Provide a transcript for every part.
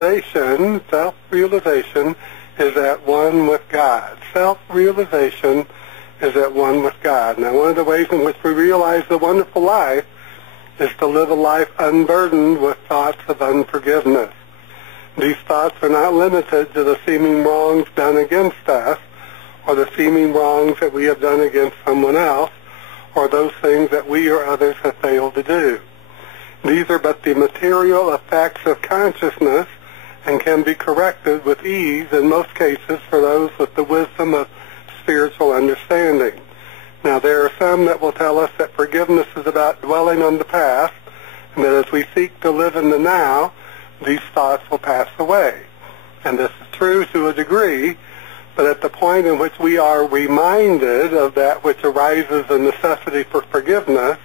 Self-realization is at one with God. Self-realization is at one with God. Now, one of the ways in which we realize the wonderful life is to live a life unburdened with thoughts of unforgiveness. These thoughts are not limited to the seeming wrongs done against us, or the seeming wrongs that we have done against someone else, or those things that we or others have failed to do. These are but the material effects of consciousness and can be corrected with ease in most cases for those with the wisdom of spiritual understanding. Now, there are some that will tell us that forgiveness is about dwelling on the past, and that as we seek to live in the now, these thoughts will pass away. And this is true to a degree, but at the point in which we are reminded of that which arises the necessity for forgiveness,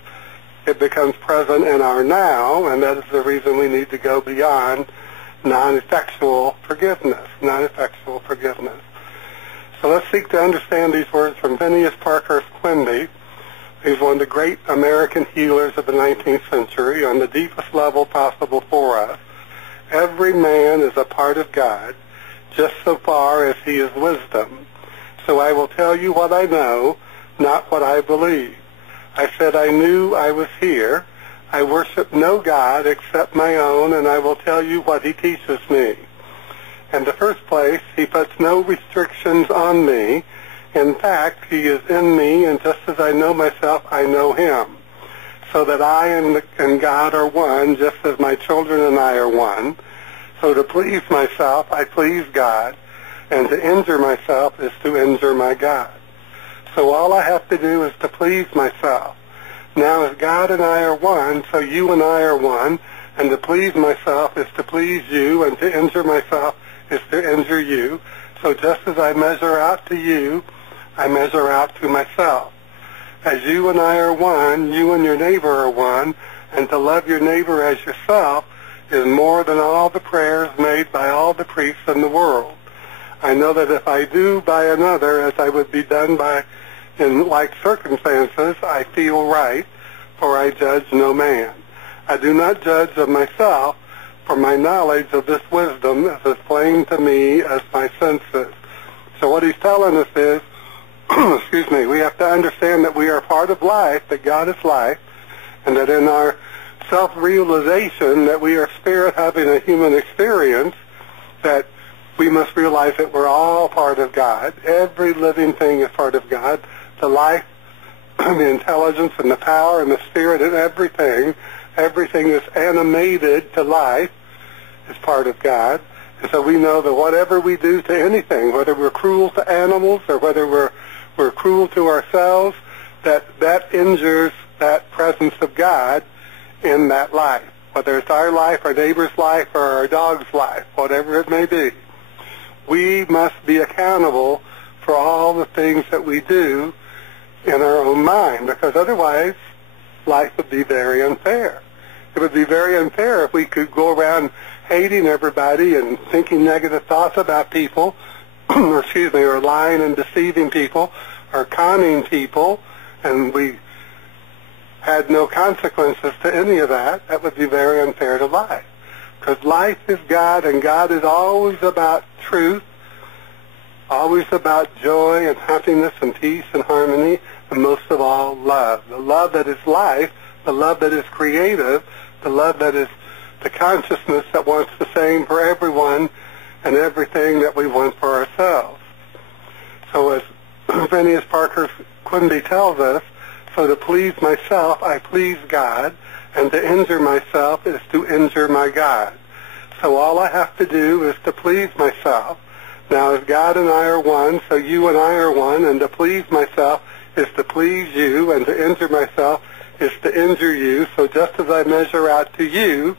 it becomes present in our now, and that is the reason we need to go beyond non-effectual forgiveness. Non-effectual forgiveness. So let's seek to understand these words from Phineas Parkhurst Quimby. He's one of the great American healers of the 19th century on the deepest level possible for us. Every man is a part of God, just so far as he is wisdom. So I will tell you what I know, not what I believe. I said I knew I was here. I worship no God except my own, and I will tell you what he teaches me. In the first place, he puts no restrictions on me. In fact, he is in me, and just as I know myself, I know him. So that I and God are one, just as my children and I are one. So to please myself, I please God, and to injure myself is to injure my God. So all I have to do is to please myself. Now, as God and I are one, so you and I are one, and to please myself is to please you, and to injure myself is to injure you. So just as I measure out to you, I measure out to myself. As you and I are one, you and your neighbor are one, and to love your neighbor as yourself is more than all the prayers made by all the priests in the world. I know that if I do by another as I would be done by in like circumstances, I feel right, for I judge no man. I do not judge of myself, for my knowledge of this wisdom is as plain to me as my senses. So what he's telling us is, excuse me, we have to understand that we are part of life, that God is life, and that in our self-realization that we are spirit having a human experience, that we must realize that we're all part of God. Every living thing is part of God. The life, the intelligence, and the power, and the spirit, and everything that's animated to life is part of God. And so we know that whatever we do to anything, whether we're cruel to animals or whether we're cruel to ourselves, that injures that presence of God in that life. Whether it's our life, our neighbor's life, or our dog's life, whatever it may be. We must be accountable for all the things that we do in our own mind, because otherwise life would be very unfair. It would be very unfair if we could go around hating everybody and thinking negative thoughts about people, or lying and deceiving people, or conning people, and we had no consequences to any of that. That would be very unfair to life. Because life is God, and God is always about truth, always about joy and happiness and peace and harmony, and most of all, love. The love that is life, the love that is creative, the love that is the consciousness that wants the same for everyone and everything that we want for ourselves. So as Phineas Parker Quimby tells us, so to please myself, I please God, and to injure myself is to injure my God. So all I have to do is to please myself. Now, as God and I are one, so you and I are one, and to please myself is to please you, and to injure myself is to injure you. So just as I measure out to you,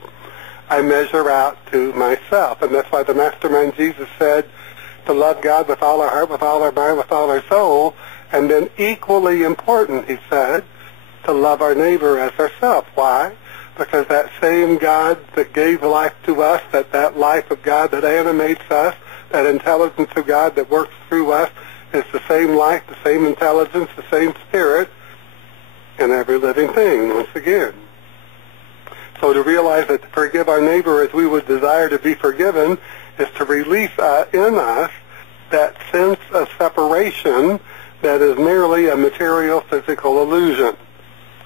I measure out to myself. And that's why the Mastermind Jesus said to love God with all our heart, with all our mind, with all our soul, and then equally important, he said, to love our neighbor as ourselves. Why? Because that same God that gave life to us, that life of God that animates us, that intelligence of God that works through us, is the same life, the same intelligence, the same spirit in every living thing, once again. So So to realize that to forgive our neighbor as we would desire to be forgiven is to release in us that sense of separation that is merely a material physical illusion.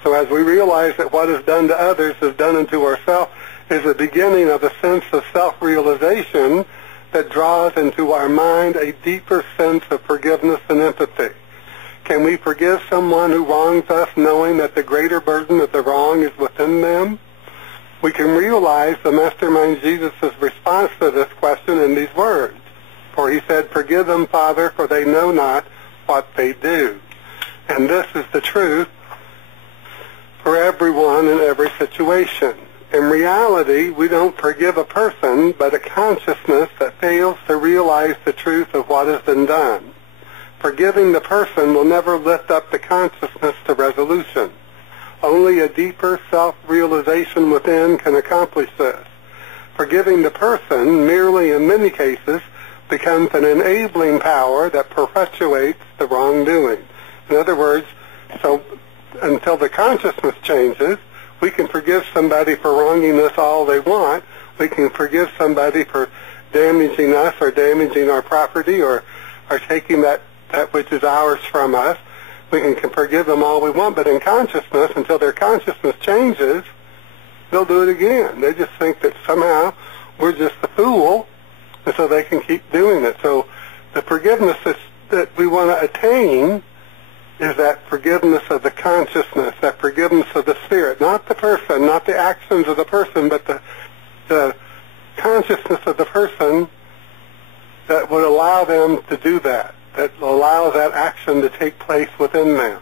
So as we realize that what is done to others is done unto ourselves is the beginning of a sense of self-realization that draws into our mind a deeper sense of forgiveness and empathy. Can we forgive someone who wrongs us knowing that the greater burden of the wrong is within them? We can realize the Mastermind Jesus' response to this question in these words. For he said, "Forgive them, Father, for they know not what they do." And this is the truth for everyone in every situation. In reality, we don't forgive a person, but a consciousness that fails to realize the truth of what has been done. Forgiving the person will never lift up the consciousness to resolution. Only a deeper self-realization within can accomplish this. Forgiving the person merely in many cases becomes an enabling power that perpetuates the wrongdoing. In other words, so until the consciousness changes, we can forgive somebody for wronging us all they want. We can forgive somebody for damaging us or damaging our property or taking that which is ours from us. We can forgive them all we want, but in consciousness, until their consciousness changes, they'll do it again. They just think that somehow we're just the fool, and so they can keep doing it. So the forgiveness that we want to attain is that forgiveness of the consciousness, that forgiveness of the spirit, not the person, not the actions of the person, but the consciousness of the person that would allow them to do that allows that action to take place within them.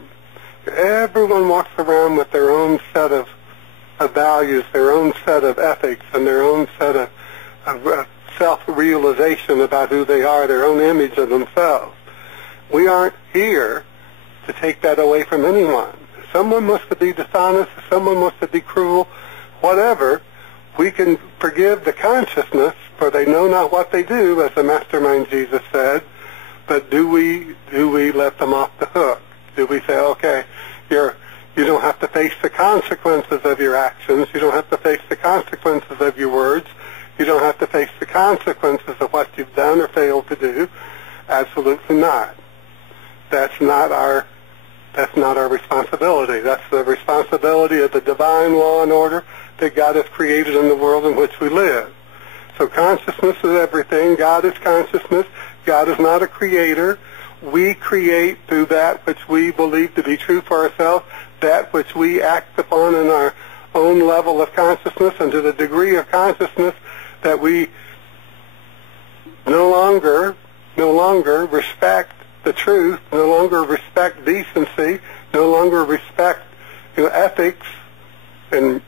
Everyone walks around with their own set of values, their own set of ethics, and their own set of self-realization about who they are, their own image of themselves. We aren't here to take that away from anyone. If someone wants to be dishonest, if someone wants to be cruel, whatever, we can forgive the consciousness, for they know not what they do, as the Mastermind Jesus said. But do we let them off the hook? Do we say, okay, you don't have to face the consequences of your actions. You don't have to face the consequences of your words. You don't have to face the consequences of what you've done or failed to do. Absolutely not. That's not our responsibility. That's the responsibility of the divine law and order that God has created in the world in which we live. So consciousness is everything. God is consciousness. God is not a creator. We create through that which we believe to be true for ourselves, that which we act upon in our own level of consciousness, and to the degree of consciousness that we no longer respect the truth, no longer respect decency, no longer respect ethics and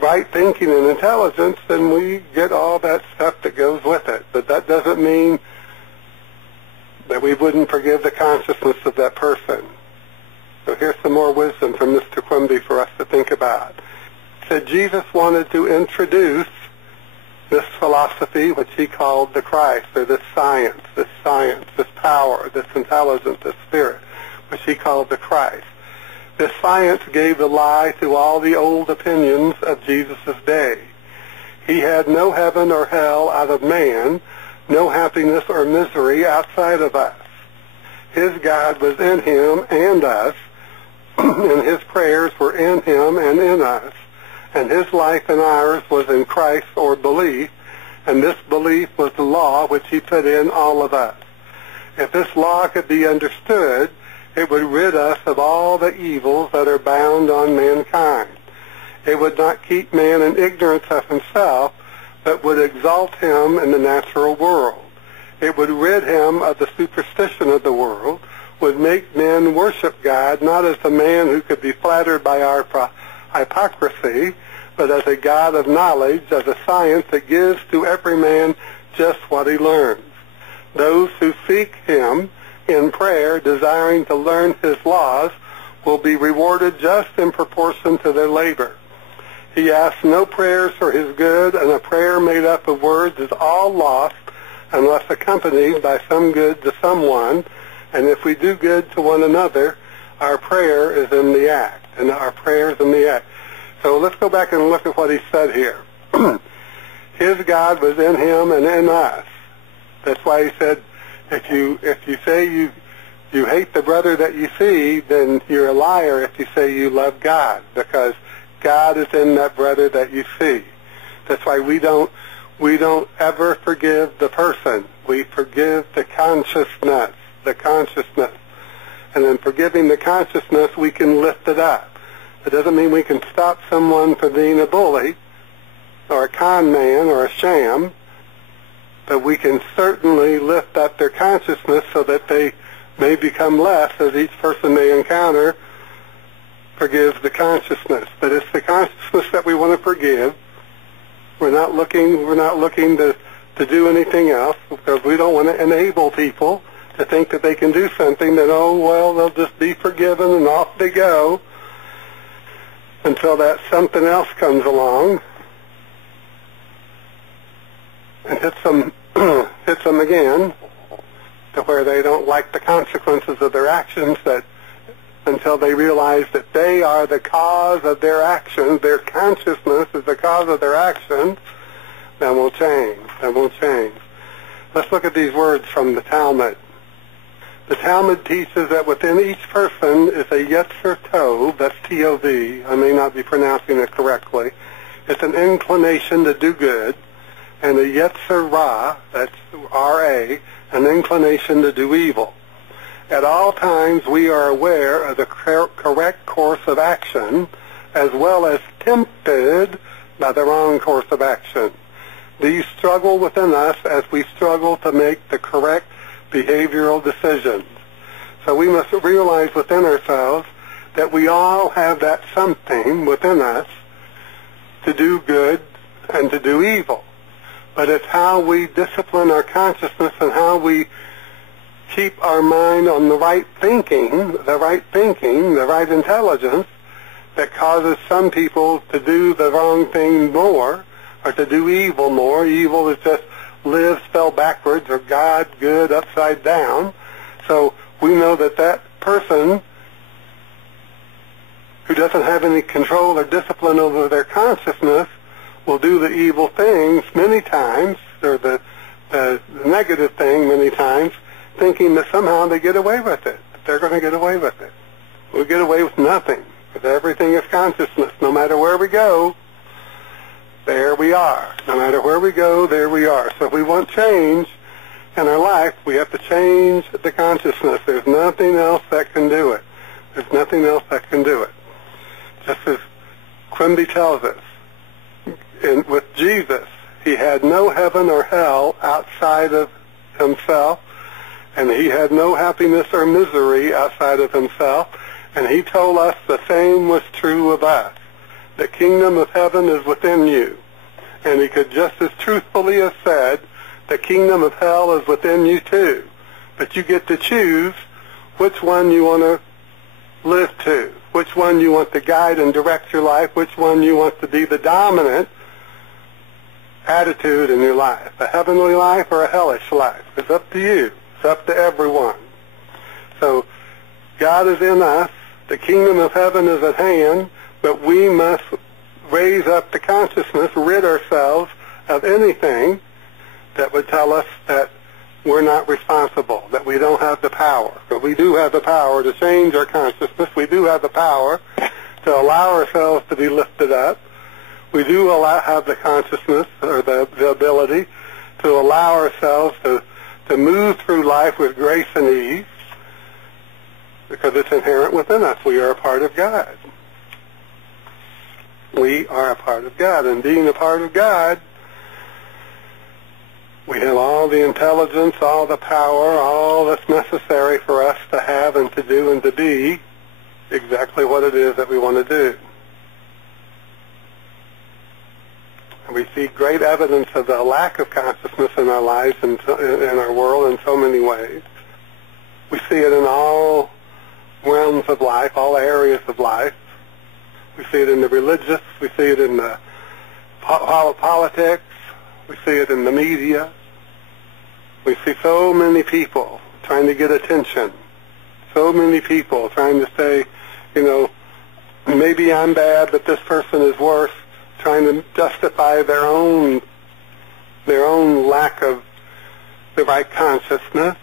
right thinking and intelligence, then we get all that stuff that goes with it. But that doesn't mean that we wouldn't forgive the consciousness of that person. So here's some more wisdom from Mr. Quimby for us to think about. He said Jesus wanted to introduce this philosophy, which he called the Christ, or this science, this power, this intelligence, this spirit, which he called the Christ. This science gave the lie to all the old opinions of Jesus' day. He had no heaven or hell out of man, no happiness or misery outside of us. His God was in him and us, and his prayers were in him and in us, and his life and ours was in Christ or belief, and this belief was the law which he put in all of us. If this law could be understood, it would rid us of all the evils that are bound on mankind. It would not keep man in ignorance of himself, but would exalt him in the natural world. It would rid him of the superstition of the world, would make men worship God not as a man who could be flattered by our hypocrisy, but as a God of knowledge, as a science that gives to every man just what he learns. Those who seek him in prayer, desiring to learn his laws, will be rewarded just in proportion to their labor. He asks no prayers for his good, and a prayer made up of words is all lost unless accompanied by some good to someone, and if we do good to one another, our prayer is in the act, and our prayer is in the act. So let's go back and look at what he said here. His God was in him and in us. That's why he said, if you say you hate the brother that you see, then you're a liar if you say you love God, because God is in that brother that you see. That's why we don't ever forgive the person. We forgive the consciousness. And in forgiving the consciousness, we can lift it up. It doesn't mean we can stop someone from being a bully or a con man or a sham, but we can certainly lift up their consciousness so that they may become less as each person they encounter forgives the consciousness. But it's the consciousness that we want to forgive. We're not looking to do anything else, because we don't want to enable people to think that they can do something that, oh, well, they'll just be forgiven and off they go until that something else comes along and hits them again to where they don't like the consequences of their actions, that until they realize that they are the cause of their actions, their consciousness is the cause of their actions, that will change. Let's look at these words from the Talmud. The Talmud teaches that within each person is a Yetzer Tov, that's T-O-V, I may not be pronouncing it correctly. It's an inclination to do good, and a Yetzer Ra, that's R-A, an inclination to do evil. At all times we are aware of the correct course of action, as well as tempted by the wrong course of action. These struggle within us as we struggle to make the correct behavioral decisions. So we must realize within ourselves that we all have that something within us to do good and to do evil. But it's how we discipline our consciousness and how we keep our mind on the right thinking, the right intelligence, that causes some people to do the wrong thing more, or to do evil more. Evil is just live spelled backwards, or God, good, upside down. So we know that that person who doesn't have any control or discipline over their consciousness will do the evil things many times, or the negative thing many times, thinking that somehow they get away with it. They're going to get away with it. We get away with nothing, because everything is consciousness. No matter where we go, there we are. No matter where we go, there we are. So if we want change in our life, we have to change the consciousness. There's nothing else that can do it. There's nothing else that can do it. Just as Quimby tells us, with Jesus, he had no heaven or hell outside of himself, and he had no happiness or misery outside of himself, and he told us the same was true of us. The kingdom of heaven is within you. And he could just as truthfully have said, the kingdom of hell is within you too. But you get to choose which one you want to live to, which one you want to guide and direct your life, which one you want to be the dominant attitude in your life, a heavenly life or a hellish life. It's up to you. It's up to everyone. So God is in us. The kingdom of heaven is at hand. But we must raise up the consciousness, rid ourselves of anything that would tell us that we're not responsible, that we don't have the power. But we do have the power to change our consciousness. We do have the power to allow ourselves to be lifted up. We do have the consciousness, or the ability to allow ourselves to move through life with grace and ease, because it's inherent within us. We are a part of God. We are a part of God, and being a part of God, we have all the intelligence, all the power, all that's necessary for us to have and to do and to be exactly what it is that we want to do. And we see great evidence of the lack of consciousness in our lives and in our world in so many ways. We see it in all realms of life, all areas of life. We see it in the religious. We see it in the politics. We see it in the media. We see so many people trying to get attention. So many people trying to say, maybe I'm bad, but this person is worse, trying to justify their own lack of the right consciousness.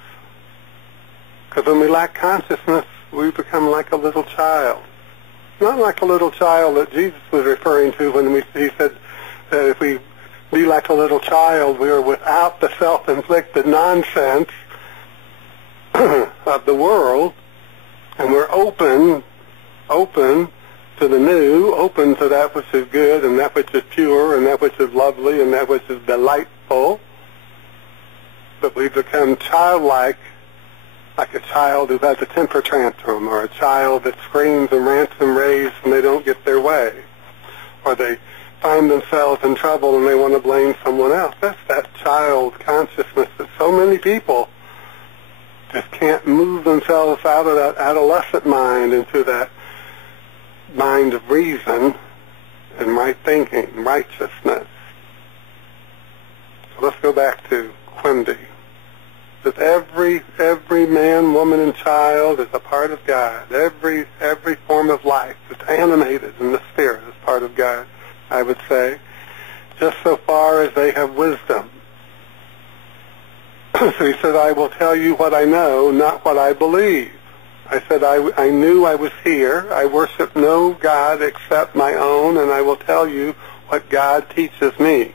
Because when we lack consciousness, we become like a little child. Not like a little child that Jesus was referring to when he said that if we be like a little child, we are without the self-inflicted nonsense of the world, and we're open to the new, open to that which is good and that which is pure and that which is lovely and that which is delightful. But we become childlike, like a child who has a temper tantrum, or a child that screams and rants and raves and they don't get their way, or they find themselves in trouble and they want to blame someone else. That's that child consciousness that so many people just can't move themselves out of that adolescent mind into that mind of reason and right thinking, righteousness. So let's go back to Quimby. That every man, woman, and child is a part of God. Every form of life that's animated in the spirit is part of God, I would say, just so far as they have wisdom. So he said, I will tell you what I know, not what I believe. I said, I knew I was here. I worship no God except my own, and I will tell you what God teaches me.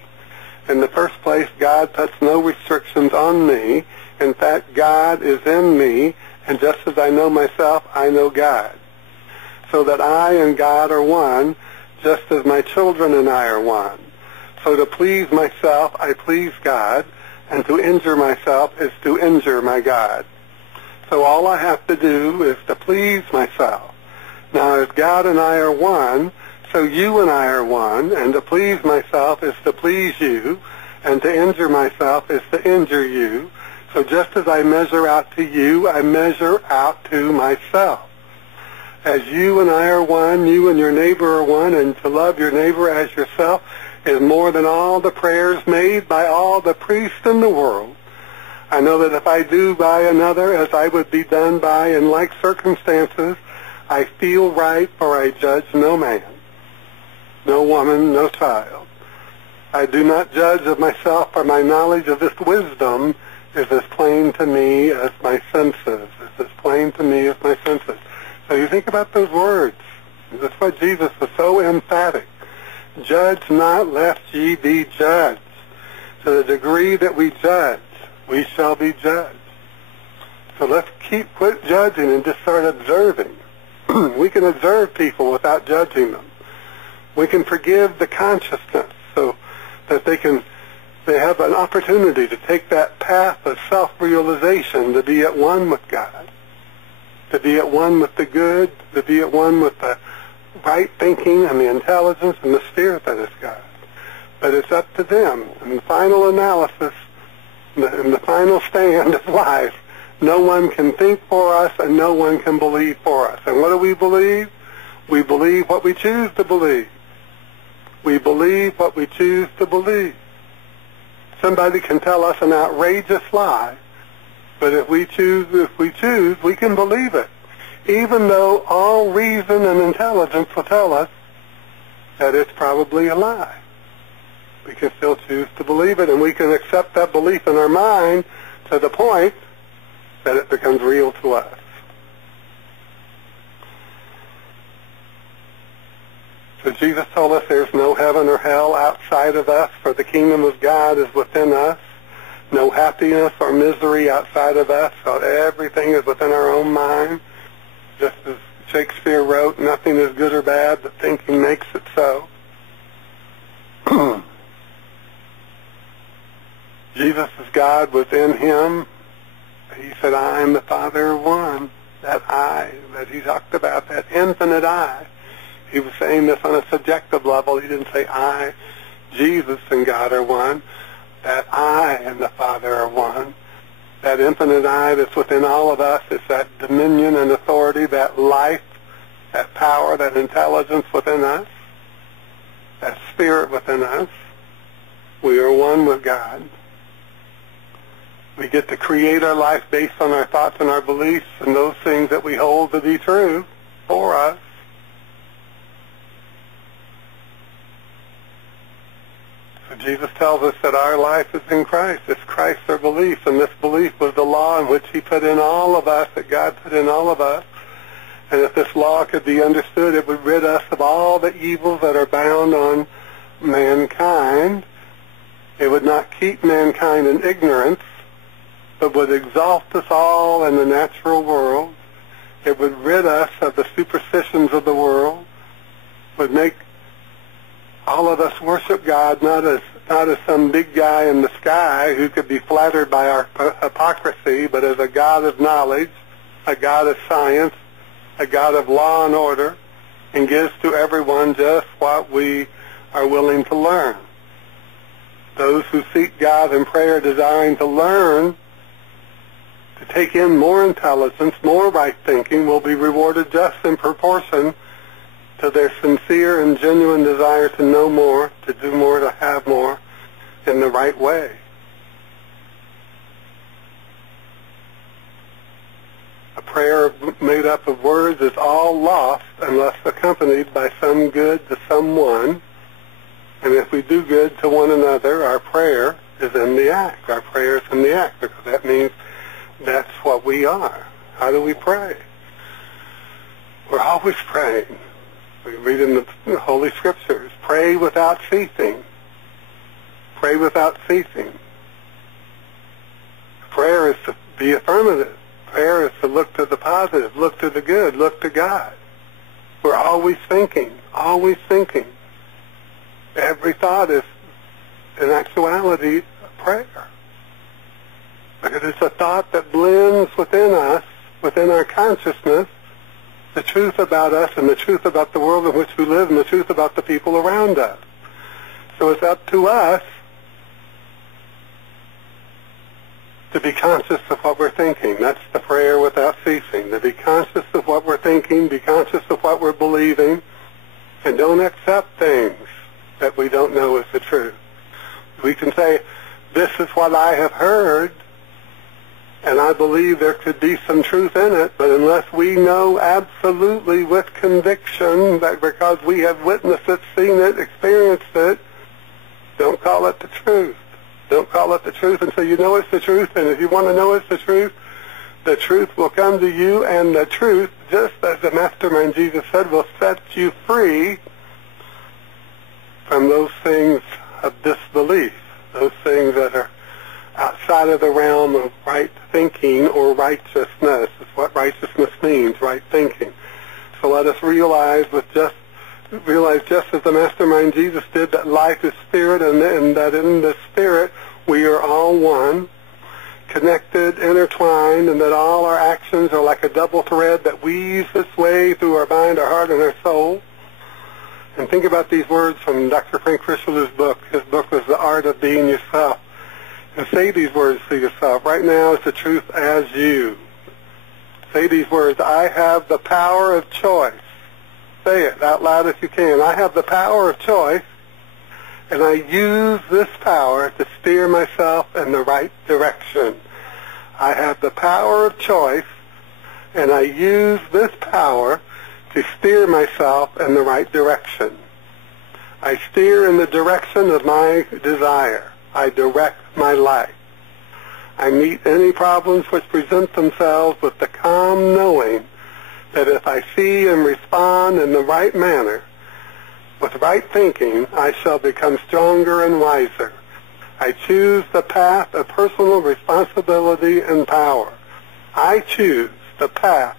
In the first place, God puts no restrictions on me. In fact, God is in me, and just as I know myself, I know God. So that I and God are one, just as my children and I are one. So to please myself, I please God, and to injure myself is to injure my God. So all I have to do is to please myself. Now, if God and I are one, so you and I are one, and to please myself is to please you, and to injure myself is to injure you. So just as I measure out to you, I measure out to myself. As you and I are one, you and your neighbor are one, and to love your neighbor as yourself is more than all the prayers made by all the priests in the world. I know that if I do by another as I would be done by in like circumstances, I feel right, for I judge no man, no woman, no child. I do not judge of myself, for my knowledge of this wisdom is as plain to me as my senses. It's as plain to me as my senses. So you think about those words. That's why Jesus was so emphatic. Judge not, lest ye be judged. To the degree that we judge, we shall be judged. So let's quit judging and just start observing. We can observe people without judging them. We can forgive the consciousness so that they have an opportunity to take that path of self-realization, to be at one with God, to be at one with the good, to be at one with the right thinking and the intelligence and the spirit that is God. But it's up to them. In the final analysis, in the final stand of life, no one can think for us and no one can believe for us. And what do we believe? We believe what we choose to believe. We believe what we choose to believe. Somebody can tell us an outrageous lie, but if we choose, we can believe it. Even though all reason and intelligence will tell us that it's probably a lie. We can still choose to believe it, and we can accept that belief in our mind to the point that it becomes real to us. So Jesus told us there's no heaven or hell outside of us, for the kingdom of God is within us. No happiness or misery outside of us, so everything is within our own mind. Just as Shakespeare wrote, nothing is good or bad, but thinking makes it so. Jesus' God was in him. He said, I am the Father of one. That I, that he talked about, that infinite I. He was saying this on a subjective level. He didn't say I, Jesus, and God are one. That I and the Father are one. That infinite I that's within all of us is that dominion and authority, that life, that power, that intelligence within us, that spirit within us. We are one with God. We get to create our life based on our thoughts and our beliefs and those things that we hold to be true for us. Jesus tells us that our life is in Christ. It's Christ our belief, and this belief was the law in which he put in all of us, that God put in all of us. And if this law could be understood, it would rid us of all the evils that are bound on mankind. It would not keep mankind in ignorance, but would exalt us all in the natural world. It would rid us of the superstitions of the world, would make all of us worship God not as some big guy in the sky who could be flattered by our hypocrisy, but as a God of knowledge, a God of science, a God of law and order, and gives to everyone just what we are willing to learn. Those who seek God in prayer desiring to learn, to take in more intelligence, more right thinking, will be rewarded just in proportion to their sincere and genuine desire to know more, to do more, to have more in the right way. A prayer made up of words is all lost unless accompanied by some good to someone. And if we do good to one another, our prayer is in the act. Our prayer is in the act, because that means that's what we are. How do we pray? We're always praying. We read in the Holy Scriptures, pray without ceasing. Pray without ceasing. Prayer is to be affirmative. Prayer is to look to the positive, look to the good, look to God. We're always thinking, always thinking. Every thought is, in actuality, a prayer. But it is a thought that blends within us, within our consciousness, the truth about us and the truth about the world in which we live and the truth about the people around us. So it's up to us to be conscious of what we're thinking. That's the prayer without ceasing. To be conscious of what we're thinking, be conscious of what we're believing, and don't accept things that we don't know is the truth. We can say, this is what I have heard, and I believe there could be some truth in it, but unless we know absolutely with conviction that because we have witnessed it, seen it, experienced it, don't call it the truth. Don't call it the truth until you know it's the truth, and if you want to know it's the truth will come to you, and the truth, just as the Mastermind Jesus said, will set you free from those things of disbelief, those things that are outside of the realm of right thinking or righteousness. It's what righteousness means, right thinking. So let us realize just as the Mastermind Jesus did, that life is spirit, and that in the spirit we are all one, connected, intertwined, and that all our actions are like a double thread that weaves its way through our mind, our heart, and our soul. And think about these words from Dr. Frank Richelieu's book. His book was The Art of Being Yourself. And say these words to yourself. Right now is the truth as you. Say these words. I have the power of choice. Say it out loud if you can. I have the power of choice, and I use this power to steer myself in the right direction. I have the power of choice, and I use this power to steer myself in the right direction. I steer in the direction of my desire. I direct my life. I meet any problems which present themselves with the calm knowing that if I see and respond in the right manner, with right thinking, I shall become stronger and wiser. I choose the path of personal responsibility and power. I choose the path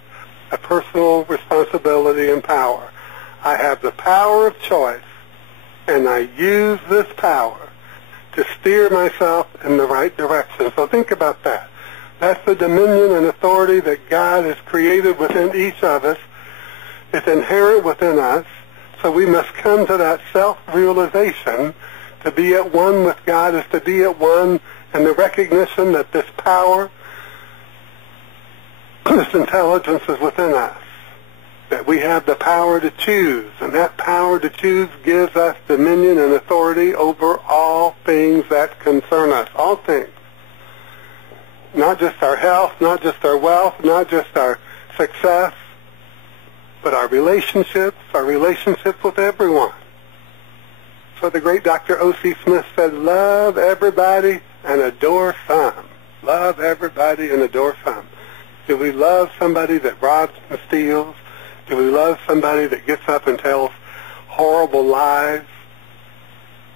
of personal responsibility and power. I have the power of choice, and I use this power to steer myself in the right direction. So think about that. That's the dominion and authority that God has created within each of us. It's inherent within us. So we must come to that self-realization. To be at one with God is to be at one in the recognition that this power, this intelligence is within us. That we have the power to choose. And that power to choose gives us dominion and authority over all things that concern us. All things. Not just our health, not just our wealth, not just our success, but our relationships with everyone. So the great Dr. O.C. Smith said, love everybody and adore some. Love everybody and adore some. Do we love somebody that robs and steals? Do we love somebody that gets up and tells horrible lies?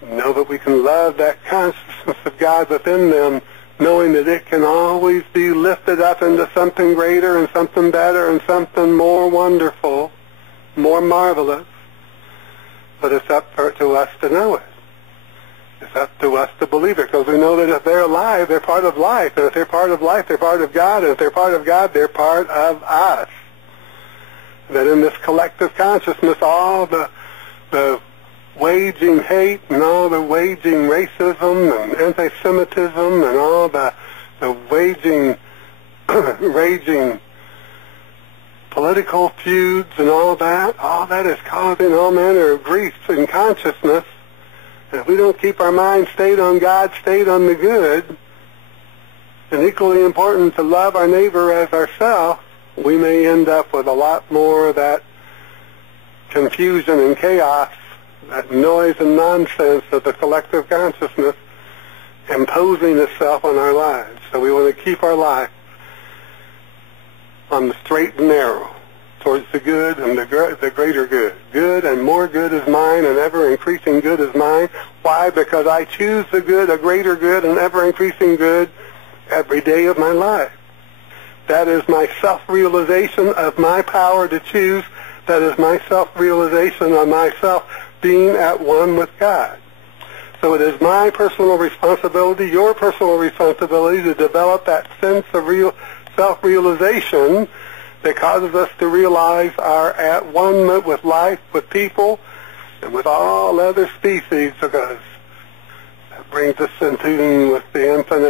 Know that we can love that consciousness of God within them, knowing that it can always be lifted up into something greater and something better and something more wonderful, more marvelous. But it's up to us to know it. It's up to us to believe it, because we know that if they're alive, they're part of life. And if they're part of life, they're part of God. And if they're part of God, they're part of us. That in this collective consciousness, all the waging hate and all the waging racism and anti-Semitism and all the waging, raging political feuds and all that is causing all manner of grief in consciousness. And if we don't keep our mind stayed on God, stayed on the good, and equally important to love our neighbor as ourselves, we may end up with a lot more of that confusion and chaos, that noise and nonsense of the collective consciousness imposing itself on our lives. So we want to keep our life on the straight and narrow, towards the good and the greater good. Good and more good is mine, and ever-increasing good is mine. Why? Because I choose the good, a greater good, and ever-increasing good every day of my life. That is my self-realization of my power to choose. That is my self-realization of myself being at one with God. So it is my personal responsibility, your personal responsibility, to develop that sense of self-realization that causes us to realize our at one with life, with people, and with all other species, because that brings us in tune with the infinite